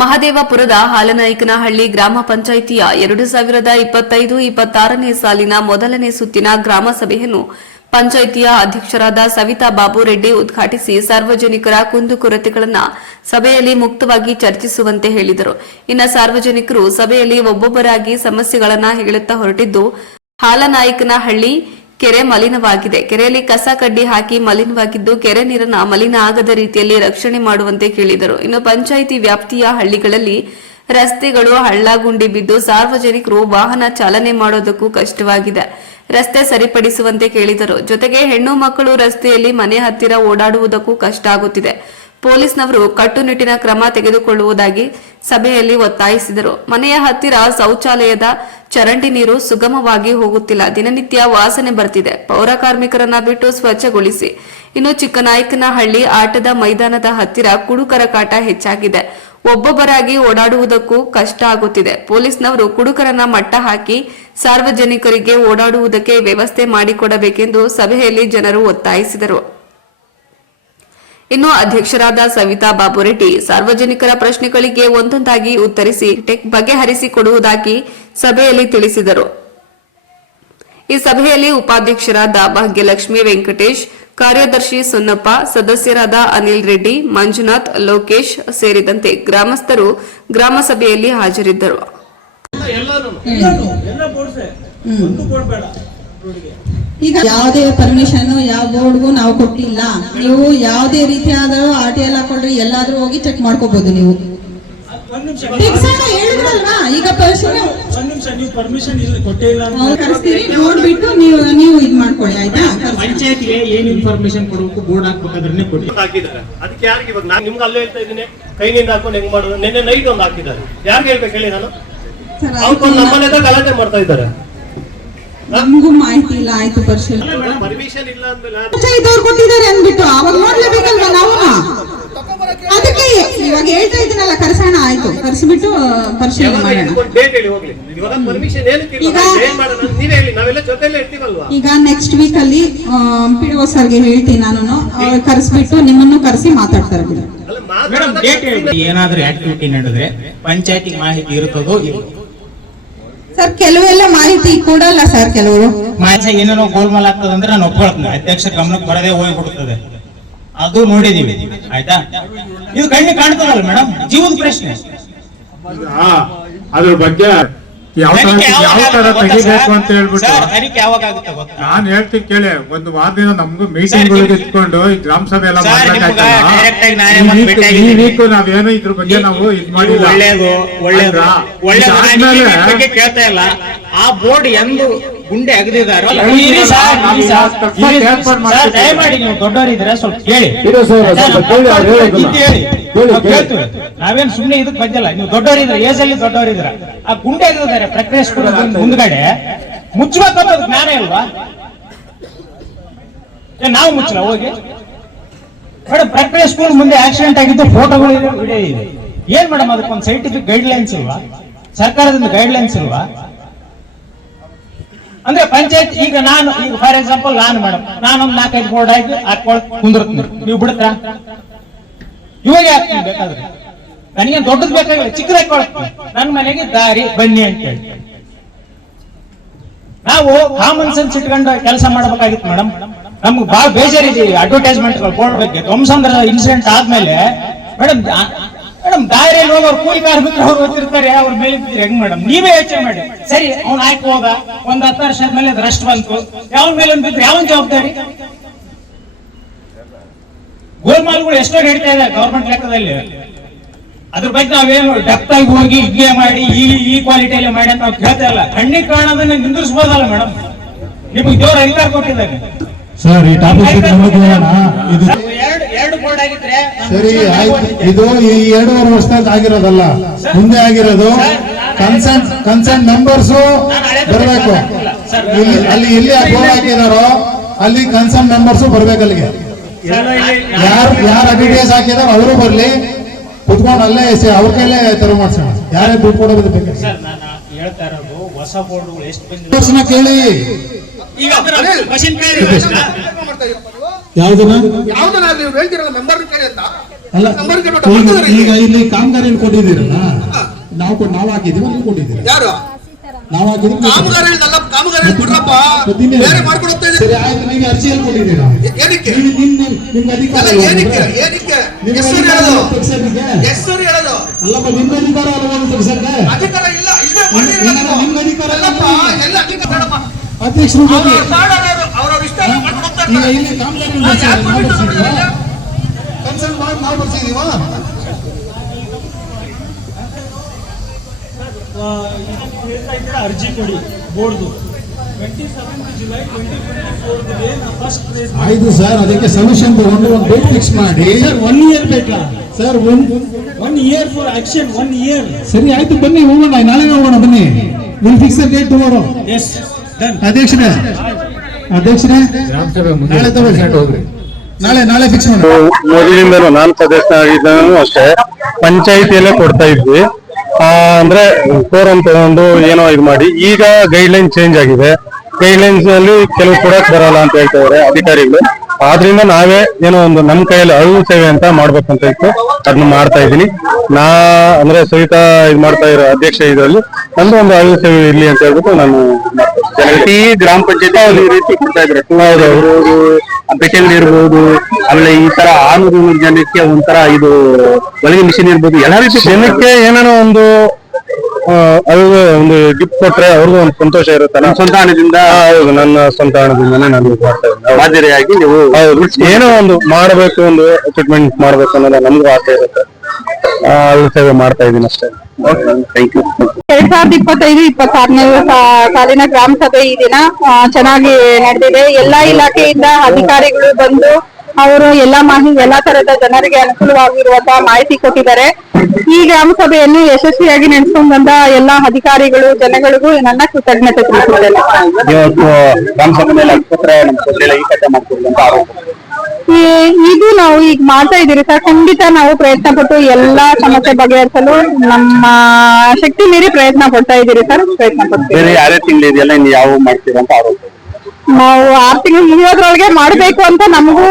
ಮಹದೇವಪುರದ ಹಾಲನಾಯಕನಹಳ್ಳಿ ಗ್ರಾಮ ಪಂಚಾಯಿತಿಯ 2025-26ನೇ ಸಾಲಿನ ಮೊದಲನೇ ಸುತ್ತಿನ ಗ್ರಾಮ ಸಭೆಯನ್ನು ಪಂಚಾಯಿತಿಯ ಅಧ್ಯಕ್ಷರಾದ ಸವಿತಾ ಬಾಬು ರೆಡ್ಡಿ ಉದ್ಘಾಟಿಸಿ ಸಾರ್ವಜನಿಕರ ಕುಂದುಕೊರತೆಗಳನ್ನು ಸಭೆಯಲ್ಲಿ ಮುಕ್ತವಾಗಿ ಚರ್ಚಿಸುವಂತೆ ಹೇಳಿದರು. ಇನ್ನು ಸಾರ್ವಜನಿಕರು ಸಭೆಯಲ್ಲಿ ಒಬ್ಬೊಬ್ಬರಾಗಿ ಸಮಸ್ಯೆಗಳನ್ನು ಹೇಳುತ್ತಾ ಹೊರಟಿದ್ದು, ಹಾಲನಾಯಕನಹಳ್ಳಿ ಕೆರೆ ಮಲಿನವಾಗಿದೆ, ಕೆರೆಯಲ್ಲಿ ಕಸ ಕಡ್ಡಿ ಹಾಕಿ ಮಲಿನವಾಗಿದ್ದು ಕೆರೆ ನೀರನ್ನು ಮಲಿನ ಆಗದ ರೀತಿಯಲ್ಲಿ ರಕ್ಷಣೆ ಮಾಡುವಂತೆ ಕೇಳಿದರು. ಇನ್ನು ಪಂಚಾಯಿತಿ ವ್ಯಾಪ್ತಿಯ ಹಳ್ಳಿಗಳಲ್ಲಿ ರಸ್ತೆಗಳು ಹಳ್ಳ ಗುಂಡಿ ಬಿದ್ದು ಸಾರ್ವಜನಿಕರು ವಾಹನ ಚಾಲನೆ ಮಾಡೋದಕ್ಕೂ ಕಷ್ಟವಾಗಿದೆ, ರಸ್ತೆ ಸರಿಪಡಿಸುವಂತೆ ಕೇಳಿದರು. ಜೊತೆಗೆ ಹೆಣ್ಣು ಮಕ್ಕಳು ರಸ್ತೆಯಲ್ಲಿ ಮನೆ ಹತ್ತಿರ ಓಡಾಡುವುದಕ್ಕೂ ಕಷ್ಟ ಆಗುತ್ತಿದೆ, ಪೊಲೀಸ್ನವರು ಕಟ್ಟುನಿಟ್ಟಿನ ಕ್ರಮ ತೆಗೆದುಕೊಳ್ಳುವುದಾಗಿ ಸಭೆಯಲ್ಲಿ ಒತ್ತಾಯಿಸಿದರು. ಮನೆಯ ಹತ್ತಿರ ಶೌಚಾಲಯದ ಚರಂಡಿ ನೀರು ಸುಗಮವಾಗಿ ಹೋಗುತ್ತಿಲ್ಲ, ದಿನನಿತ್ಯ ವಾಸನೆ ಬರ್ತಿದೆ, ಪೌರ ಕಾರ್ಮಿಕರನ್ನ ಬಿಟ್ಟು ಸ್ವಚ್ಛಗೊಳಿಸಿ. ಇನ್ನು ಚಿಕ್ಕನಾಯಕನಹಳ್ಳಿ ಆಟದ ಮೈದಾನದ ಹತ್ತಿರ ಕುಡುಕರ ಕಾಟ ಹೆಚ್ಚಾಗಿದೆ, ಒಬ್ಬೊಬ್ಬರಾಗಿ ಓಡಾಡುವುದಕ್ಕೂ ಕಷ್ಟ ಆಗುತ್ತಿದೆ, ಪೊಲೀಸ್ನವರು ಕುಡುಕರನ್ನ ಮಟ್ಟ ಹಾಕಿ ಸಾರ್ವಜನಿಕರಿಗೆ ಓಡಾಡುವುದಕ್ಕೆ ವ್ಯವಸ್ಥೆ ಮಾಡಿಕೊಡಬೇಕೆಂದು ಸಭೆಯಲ್ಲಿ ಜನರು ಒತ್ತಾಯಿಸಿದರು. ಇನ್ನು ಅಧ್ಯಕ್ಷರಾದ ಸವಿತಾ ಬಾಬು ರೆಡ್ಡಿ ಸಾರ್ವಜನಿಕರ ಪ್ರಶ್ನೆಗಳಿಗೆ ಒಂದೊಂದಾಗಿ ಉತ್ತರಿಸಿ ಬಗೆಹರಿಸಿಕೊಡುವುದಾಗಿ ಸಭೆಯಲ್ಲಿ ತಿಳಿಸಿದರು. ಈ ಸಭೆಯಲ್ಲಿ ಉಪಾಧ್ಯಕ್ಷರಾದ ಭಾಗ್ಯಲಕ್ಷ್ಮಿ ವೆಂಕಟೇಶ್, ಕಾರ್ಯದರ್ಶಿ ಸುನ್ನಪ್ಪ, ಸದಸ್ಯರಾದ ಅನಿಲ್ ರೆಡ್ಡಿ, ಮಂಜುನಾಥ್, ಲೋಕೇಶ್ ಸೇರಿದಂತೆ ಗ್ರಾಮಸ್ಥರು ಗ್ರಾಮ ಸಭೆಯಲ್ಲಿ ಹಾಜರಿದ್ದರು. ಈಗ ಯಾವುದೇ ಪರ್ಮಿಷನ್ ಯಾವ ಬೋರ್ಡ್ಗೂ ನಾವು ಕೊಟ್ಟಿಲ್ಲ. ನೀವು ಯಾವುದೇ ರೀತಿಯಾದ RTL ಹಾಕೊಳ್ರಿ, ಎಲ್ಲಾದ್ರೂ ಹೋಗಿ ಚೆಕ್ ಮಾಡ್ಕೋಬಹುದು. ನೀವು ಈಗ ನೋಡ್ಬಿಟ್ಟು ನೀವು ಇದ್ ಮಾಡ್ಕೊಳ್ಳಿ, ಆಯ್ತಾ? ಪಂಚಾಯತ್ಗೆ ಏನ್ ಇನ್ಫಾರ್ಮೇಶನ್ ಕೊಡಬೇಕು, ಬೋರ್ಡ್ ಹಾಕ್ಬೇಕಾದ್ರೆ ಕೊಡಿ. ಹಾಕಿದ್ದಾರೆ ಅದಕ್ಕೆ ಯಾರಿಗೆ ಇವಾಗ ನಾನು ನಿಮ್ಗೆ ಅಲ್ಲೇ ಹೇಳ್ತಾ ಇದ್ದೀನಿ, ಕೈನಿಂದ ಹಾಕೊಂಡು ಹೆಂಗ್ ಮಾಡೋದು. ನಿನ್ನೆ ನೈಟ್ ಒಂದು ಹಾಕಿದ್ದಾರೆ, ಯಾರಿಗೆ ಹೇಳ್ಬೇಕು ಹೇಳಿ? ನಾನು ನಮ್ಮನೆ ಗಲಾಟೆ ಮಾಡ್ತಾ ಇದ್ದಾರೆ, ನಮಗೂ ಮಾಹಿತಿ ಇಲ್ಲ. ಆಯ್ತು, ಪರ್ಮಿಷನ್ ಇಲ್ಲ ಪಂಚಾಯತ್ ಕೊಟ್ಟಿದ್ದಾರೆ ಅಂದ್ಬಿಟ್ಟು ಅವಾಗ ನೋಡ್ಲೇಬೇಕಲ್ವಾ ನಾವು? ಅದಕ್ಕೆ ಇವಾಗ ಹೇಳ್ತಾ ಇದ್ದೀನಲ್ಲ, ಕರ್ಸೋಣ. ಆಯ್ತು, ಕರ್ಸ್ಬಿಟ್ಟು ಪರಿಶೀಲನೆ ಮಾಡೋಣ. ಈಗ ನೆಕ್ಸ್ಟ್ ವೀಕ್ ಅಲ್ಲಿ PDO ಸರ್ಗೆ ಹೇಳ್ತೀನಿ ನಾನು, ಕರ್ಸ್ಬಿಟ್ಟು ನಿಮ್ಮನ್ನು ಕರೆಸಿ ಮಾತಾಡ್ತಾರೆ. ಏನಾದ್ರೂ ಆಕ್ಟಿವಿಟಿ ನಡೆದ್ರೆ ಪಂಚಾಯತಿಗೆ ಮಾಹಿತಿ ಇರುತ್ತದೋ ಇಲ್ಲ ಸರ್? ಕೆಲವೆಲ್ಲ ಮಾಹಿತಿ ಕೊಡಲ್ಲ ಸರ್, ಕೆಲವರು ಮಾಹಿತಿ ಏನೇನೋ ಗೋಲ್ಮಾಲ್ ಆಗ್ತದೆ ಅಂದ್ರೆ ನಾನು ಒಪ್ಕೊಳ್ತೀನಿ, ಅಧ್ಯಕ್ಷ ಗಮನಕ್ಕೆ ಬರದೇ ಹೋಗ್ಬಿಡ್ತದೆ, ಅದು ನೋಡಿದೀವಿ. ಆಯ್ತಾ? ಇದು ಕಣ್ಣಿ ಕಾಣ್ತದಲ್ಲ ಮೇಡಮ್, ಜೀವದ ಪ್ರಶ್ನೆ. ಅದ್ರ ಬಗ್ಗೆ ಯಾವ ತರ ತೆಗಿಬೇಕು ಅಂತ ಹೇಳ್ಬಿಟ್ಟು ನಾನ್ ಹೇಳ್ತೀನಿ ಕೇಳಿ. ಒಂದು ವಾರದಿಂದ ನಮ್ಗೂ ಮೀಟಿಂಗ್ ಇಟ್ಕೊಂಡು ಈ ಗ್ರಾಮ ಸಭೆ ಎಲ್ಲ ಈ ವೀಕ್ ನಾವೇನೋ ಇದ್ರ ಬಗ್ಗೆ ನಾವು ಇದ್ ಮಾಡಿಲ್ಲ. ಕೇಳ್ತಾ ಇಲ್ಲ. ಆ ಬೋರ್ಡ್ ಎಂದು ಗುಂಡೆ ಅಗದಿದ್ದಾರೆ, ದಯಮಾಡಿ ನೀವು ದೊಡ್ಡವರಿದ್ರೆ ಸ್ವಲ್ಪ ಕೇಳಿ. ನಾವೇನ್ ಸುಮ್ನೆ ಇದಕ್ ಬಂದಿಲ್ಲ, ನೀವು ದೊಡ್ಡವರಿದ್ರೆ ಏಜ್ ಅಲ್ಲಿ ದೊಡ್ಡವರಿದ್ರ ಆ ಗುಂಡೆ ಅಗದಿದ್ದಾರೆ ಪ್ರಕ್ರಿಯೆ ಮುಂದ್ಗಡೆ ಮುಚ್ಚಬೇಕಂತ ಜ್ಞಾನ ಇಲ್ವಾ? ನಾವು ಮುಚ್ಚಲ ಹೋಗಿ ಮೇಡಮ್? ಪ್ರಕ್ರಿಯೆ ಸ್ಕೂಲ್ ಮುಂದೆ ಆಕ್ಸಿಡೆಂಟ್ ಆಗಿದ್ದು ಫೋಟೋಗಳು ಇದೆ, ವಿಡಿಯೋ ಇದೆ. ಏನ್ ಮೇಡಮ್ ಅದಕ್ಕೊಂದು ಸೈಂಟಿಫಿಕ್ ಗೈಡ್ ಲೈನ್ಸ್ ಇಲ್ವಾ? ಸರ್ಕಾರದಿಂದ ಗೈಡ್ ಲೈನ್ಸ್ ಇಲ್ವಾ? ಅಂದ್ರೆ ಪಂಚಾಯತ್ ಈಗ ಫಾರ್ ಎಕ್ಸಾಂಪಲ್ ನಾನು ಮೇಡಮ್, ನಾನೊಂದು 4-5 ಬೋರ್ಡ್ ಆಗಿ ಕುಂದಿರ್ತೀನಿ, ನೀವು ಬಿಡುತ್ತಾ? ಇವಾಗ ಹಾಕ್ತೀನಿ ಬೇಕಾದ್ರೆ, ನನಗೆ ದೊಡ್ಡದು ಬೇಕಾಗಿಲ್ಲ, ಚಿಕ್ಕದಾಗಿ ಕೊಡ್ತೀನಿ. ನನ್ನ ಮನೆಗೆ ದಾರಿ ಬನ್ನಿ ಅಂತ ಹೇಳಿ ನಾವು ಕಾಮನ್ ಸೆನ್ಸ್ ಇಟ್ಕೊಂಡು ಕೆಲಸ ಮಾಡಬೇಕಾಗಿತ್ತು ಮೇಡಮ್. ನಮ್ಗೆ ಬಹಳ ಬೇಜಾರಿದೆ ಅಡ್ವರ್ಟೈಸ್ಮೆಂಟ್ ಬೋರ್ಡ್ ಬಗ್ಗೆ. ಧ್ವಂಸಂದ್ರ ಇನ್ಸಿಡೆಂಟ್ ಆದ್ಮೇಲೆ ಮೇಡಮ್ ದಾರಿಯಲ್ಲಿ ಹೋಗೋರು ಕೂಲಿ ಕಾರ್ಮಿಕರು ಅವ್ರು ಓದ್ತಿರ್ತಾರೆ, ಅವ್ರ ಮೇಲೆ ಹೆಂಗ್ ಮೇಡಮ್? ನೀವೇ ಯೋಚನೆ ಮಾಡಿ. ಸರಿ, ಅವ್ನು ಹಾಕಿ ಹೋದ, ಒಂದ್ 10 ವರ್ಷ ಆದ್ಮೇಲೆ ಅದು ರಸ್ಟ್ ಬಂತು, ಯಾವ ಮೇಲೆ ಬಿದ್ರೆ ಯಾವನ್ ಜವಾಬ್ದಾರಿ? ಗೋಲ್ಮಾಲ್ಗಳು ಎಷ್ಟೋ ನಡೀತಾ ಇದೆ ಗವರ್ಮೆಂಟ್ ಲೆಕ್ಕದಲ್ಲಿ. ಅದ್ರ ಬಗ್ಗೆ ನಾವೇನು ಡೆಪ್ತ್ ಆಗಿ ಹೋಗಿ ಹೀಗೆ ಮಾಡಿ ಈ ಕ್ವಾಲಿಟಿಯಲ್ಲಿ ಮಾಡಿ ಅಂತ ನಾವು ಕೇಳ್ತಾ ಇಲ್ಲ. ಕಣ್ಣಿಗೆ ಕಾಣೋದನ್ನ ನಿಂದಿರ್ಸ್ಬೋದಲ್ಲ ಮೇಡಮ್? ನಿಮಗೆ ದೇವ್ರ ಅಧಿಕಾರ ಕೊಟ್ಟಿದ್ದಾರೆ ಸರ್. ಈ ಟಾಪಿಕ್ ಎರಡು ಬೋರ್ಡ್ ಆಗಿದ್ರೆ ಸರಿ ಆಯ್ತು. ಇದು ಈ 2.5 ವರ್ಷದಾಗ ಆಗಿರೋದಲ್ಲ, ಮುಂದೆ ಆಗಿರೋದು. ಕನ್ಸರ್ನ್ ಮೆಂಬರ್ಸ್ ಬರಬೇಕು. ಅಲ್ಲಿ ಎಲ್ಲಿ ಬೋರ್ಡ್ ಹಾಕಿದಾರೋ ಅಲ್ಲಿ ಕನ್ಸರ್ನ್ ಮೆಂಬರ್ಸ್ ಬರ್ಬೇಕು. ಅಲ್ಲಿಗೆ ಯಾರು ಅಡ್ವರ್ಟೈಸ್ ಹಾಕಿದಾರೋ ಅವರು ಬರ್ಲಿ, ಕುತ್ಕೊಂಡು ಅಲ್ಲೇ ಅವ್ರ ಕೈಲೇ ತೆರವು ಮಾಡ್ಸೋಣ. ಯಾರೇ ದುಡ್ಡು ಕೊಡೋದು ಬೇಕು. ಹೇಳ್ತಾ ಇರೋದು ಹೊಸ ಬೋರ್ಡ್ ಎಷ್ಟು ಕೇಳಿ. ಈಗ ಯಾವ್ದನ್ನ ಯಾವ್ದನ್ನ ನೀವು ಹೇಳ್ತಿರಲ್ಲ ಮೆಂಬರ್ ಕೇಳಿ ಅಂತ ಅಲ್ಲ ನಂಬರ್ ಈಗ ಇಲ್ಲಿ ಕಾಮಗಾರಿಯನ್ನು ಕೊಟ್ಟಿದ್ದೀರಲ್ಲ, ನಾವು ಹಾಕಿದೀವಿ, ನೀವು ಕೊಟ್ಟಿದ್ದೀರಾ? ಯಾರು ನಾವು ಹಾಕಿದ್ವಿ, ಕಾಮಗಾರಿ ಬಿಡ್ರಪ್ಪ, ಬೇರೆ ಮಾಡ್ಕೊಂಡು ಹೋಗ್ತಾ ಇದ್ದೀರಿ. ಸರಿ ಆಯ್ತು, ನೀವು ಅರ್ಜಿಯಲ್ಲಿ ಕೊಟ್ಟಿದ್ದೀರಾ? ಏನಕ್ಕೆ ನಿಮ್ಗೆ ಅಧಿಕಾರ ಏನಕ್ಕೆ ಹೆಸರು ಹೇಳೋದು ಅಲ್ಲಪ್ಪ, ನಿಮ್ಮ ಅಧಿಕಾರ ಅಲ್ವಾ ತೆಗ್ಸಕ್ಕೆ? ಅಧಿಕಾರ ಇಲ್ಲ, ಇದೇ ನಿಮ್ಮ ಅಧಿಕಾರ ಅಲ್ಲಪ್ಪ, ಎಲ್ಲ ಅಧಿಕಾರ ಬೇಡಪ್ಪ. ಅಧ್ಯಕ್ಷರು ಅವ್ರವ್ರ ಇಷ್ಟ ಮಾಡ್ಕೊಂಡು ಹೋಗ್ತಾರೆ. ಈಗ ಇಲ್ಲಿ ಕಾಮಗಾರಿ ಕನ್ಸಲ್ಟ್ ಮಾಡಿ ನಾವು ಬರ್ಸಿದೀವ. ಅರ್ಜಿ ಕೊಡಿ ಬೋರ್ಡ್ದು 27 ಜುಲೈ 2024 ಫಸ್ಟ್ ಪ್ಲೇಸ್ ಆಯ್ತು ಸರ್, ಅದಕ್ಕೆ ಸೊಲ್ಯೂಷನ್ ತಗೊಂಡು ಒಂದು ಡೇಟ್ ಫಿಕ್ಸ್ ಮಾಡಿ. ಸರ್ 1 ಇಯರ್ ಬೇಕಾ sir? 1 year for action, 1 year. ಸರಿ ಆಯ್ತು, ಬನ್ನಿ ಹೋಗೋಣ, ನಾಳೆ ಹೋಗೋಣ, ಬನ್ನಿ. Will fix the date tomorrow. Yes done. ಅಧ್ಯಕ್ಷರೇ ನಾಳೆ ತಗೊಳ್ಳಿ, ನಾಳೆ ಫಿಕ್ಸ್ ಮಾಡೋಣ. ಮೊದಲಿಂದಲೂ ನಾನು ಸದಸ್ಯ ಆಗಿದ್ದನು ಅಷ್ಟೇ ಪಂಚಾಯಿತಿಯಲ್ಲೇ ಕೊಡ್ತಾ ಇದ್ವಿ. ಅಂದ್ರೆ ಫೋರಂ ತಗೊಂಡು ಏನೋ ಇದು ಮಾಡಿ, ಈಗ ಗೈಡ್ ಲೈನ್ ಚೇಂಜ್ ಆಗಿದೆ. ಗೈಡ್ ಲೈನ್ಸ್ ನಲ್ಲಿ ಕೆಲವು ಕೊಡಕ್ ಬರಲ್ಲ ಅಂತ ಹೇಳ್ತಿದ್ದಾರೆ ಅಧಿಕಾರಿಗಳು. ಆದ್ರಿಂದ ನಾವೇ ಏನೋ ಒಂದು ನಮ್ಮ ಕೈಯಲ್ಲಿ ಅರಿವು ಸೇವೆ ಅಂತ ಮಾಡ್ಬೇಕಂತ ಇತ್ತು, ಅದನ್ನ ಮಾಡ್ತಾ ಇದ್ದೀನಿ. ಅಂದ್ರೆ ಸವಿತಾ ಇದು ಮಾಡ್ತಾ ಇರೋ ಅಧ್ಯಕ್ಷ ಇದರಲ್ಲಿ ನಂದು ಒಂದು ಅರಿವು ಸೇವೆ ಇರ್ಲಿ ಅಂತ ಹೇಳ್ಬಿಟ್ಟು ನಾನು ಪ್ರತಿ ಗ್ರಾಮ ಪಂಚಾಯತಿ ಈ ರೀತಿ ಕೊಡ್ತಾ ಇದ್ರೆ ಪೆಟಲ್ ಇರ್ಬೋದು, ಆಮೇಲೆ ಈ ತರ 600 ಜನಕ್ಕೆ ಒಂಥರ ಇದು ಒಳಗೆ ಮಿಷಿನ್ ಇರ್ಬೋದು, ಎಲ್ಲ ರೀತಿ ಜನಕ್ಕೆ ಏನಾನೋ ಒಂದು ಅವ್ರಿಗೆ ಒಂದು ಗಿಫ್ಟ್ ಕೊಟ್ರೆ ಅವ್ರಿಗೂ ಒಂದು ಸಂತೋಷ ಇರುತ್ತೆ. ನನ್ನ ಸ್ವಂತ ಹಣದಿಂದ, ಹೌದು, ನನ್ನ ಸ್ವಂತ ಹಣದಿಂದಾನೇ ನಾನು ಮಾಡ್ತಾ ಇದ್ದೀನಿ. ಮಾದರಿಯಾಗಿ ನೀವು ಏನೋ ಒಂದು ಮಾಡಬೇಕು, ಒಂದು ಟ್ರೀಟ್ಮೆಂಟ್ ಮಾಡ್ಬೇಕು ಅನ್ನೋದು ನಮಗೂ ಆಸೆ ಇರುತ್ತೆ. ಸೇವೆ ಮಾಡ್ತಾ ಇದ್ದೀನಿ ಅಷ್ಟೇ. Thank you. 2025-26ನೇ ಸಾಲಿನ ಗ್ರಾಮ ಸಭೆ ಈ ದಿನ ಚೆನ್ನಾಗಿ ನಡೆದಿದೆ. ಎಲ್ಲಾ ಇಲಾಖೆಯಿಂದ ಅಧಿಕಾರಿಗಳು ಬಂದು ಅವರು ಎಲ್ಲಾ ತರದ ಜನರಿಗೆ ಅನುಕೂಲವಾಗಿರುವಂತಹ ಮಾಹಿತಿ ಕೊಟ್ಟಿದ್ದಾರೆ. ಈ ಗ್ರಾಮ ಸಭೆಯನ್ನು ಯಶಸ್ವಿಯಾಗಿ ನಡೆಸ್ಕೊಂಡು ಬಂದ ಎಲ್ಲಾ ಅಧಿಕಾರಿಗಳು, ಜನಗಳಿಗೂ ನನ್ನ ಕೃತಜ್ಞತೆ ತಿಳಿಸಿದ್ದೇನೆ. ಇವತ್ತು ಗ್ರಾಮ ಸಭೆಯಲ್ಲಿ ನಮ್ಮ ಈ ಕಥೆ ಮಾಡ್ತೀವಿ ಅಂತ ಆರೋಪ. ಇದು ನಾವು ಈಗ ಮಾಡ್ತಾ ಇದೀರಿ ಸರ್. ಖಂಡಿತ ನಾವು ಪ್ರಯತ್ನ ಪಟ್ಟು ಎಲ್ಲಾ ಸಮಸ್ಯೆ ಬಗೆಹರಿಸಲು ನಮ್ಮ ಶಕ್ತಿ ಮೀರಿ ಪ್ರಯತ್ನ ಪಡ್ತಾ ಇದೀರಿ ಸರ್. ಪ್ರಯತ್ನ ಪಡ್ತೀವಿ. ಬೇರೆ ಯಾರೇ ತಿಂಗಳು ಇದೆಯಲ್ಲ ಇನ್ನು ಯಾವ ಮಾಡ್ತೀರಾ ಅಂತ ಆರೋಪ. ನಾವು 6 ತಿಂಗಳು ಮುಗಿಯೋದ್ರೊಳಗೆ ಮಾಡ್ಬೇಕು ಅಂತ ನಮಗೂ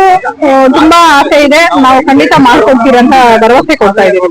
ತುಂಬಾ ಆಸೆ ಇದೆ. ನಾವು ಖಂಡಿತ ಮಾಡ್ಕೊಡ್ತೀರಿ ಅಂತ ಭರವಸೆ ಕೊಡ್ತಾ ಇದೀವಿ.